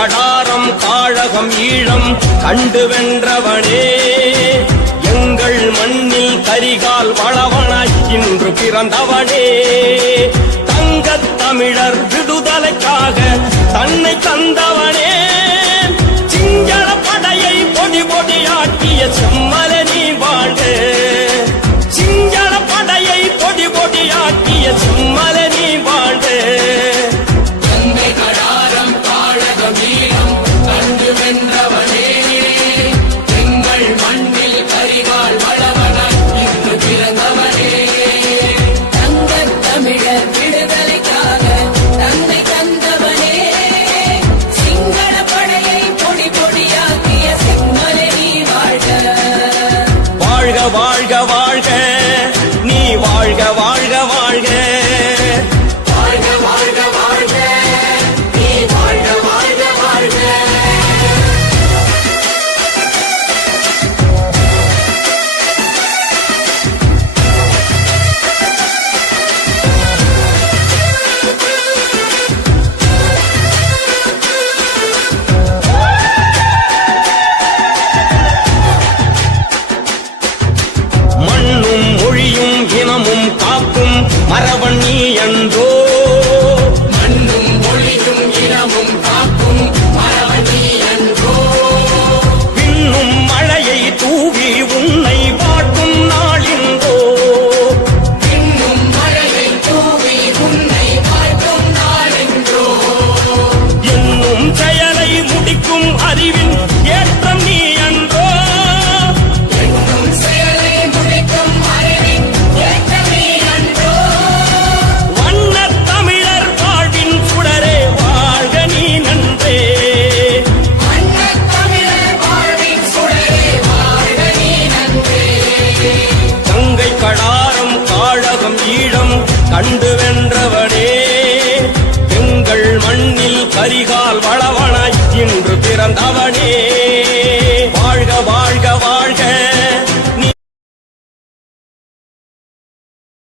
கடாரம் காழகம் ஈழம் கண்டு வென்றவனே எங்கள் மண்ணில் கரிகால் வளவனாய் இன்று பிறந்தவனே தங்கத் தமிழர் விடுதலைக்காக தன்னை தந்தவனே சிங்கள படையை பொடி பொடியாக்கிய செம்மலனி வாழ்க சிங்கள படையை பொடி பொடியாக்கிய செம்மலனி வாழ்க வாழ்க வாழ்க நீ வாழ்க வாழ்க வாழ்க வாழ்க வாழ்க வாழ்க நீ வாழ்க வாழ்க வாழ்க இனமும் காக்கும் மரவன் நீ என்றோ மண்ணும் மொழியும் இனமும் காக்கும் மரவன் நீ என்றோ பின்னும் மழையை தூவி உன்னை வாட்டும் நாளின்றோ பின்னும் மழையை தூவி உன்னை வாட்டும் நாளின்றோ என்னும் செயலை முடிக்கும் அறிவின் ஏற்றம் நீ என்றோ கண்டு வென்றவனே எங்கள் மண்ணில் கரிகால் வளவனாய் இன்று பிறந்தவனே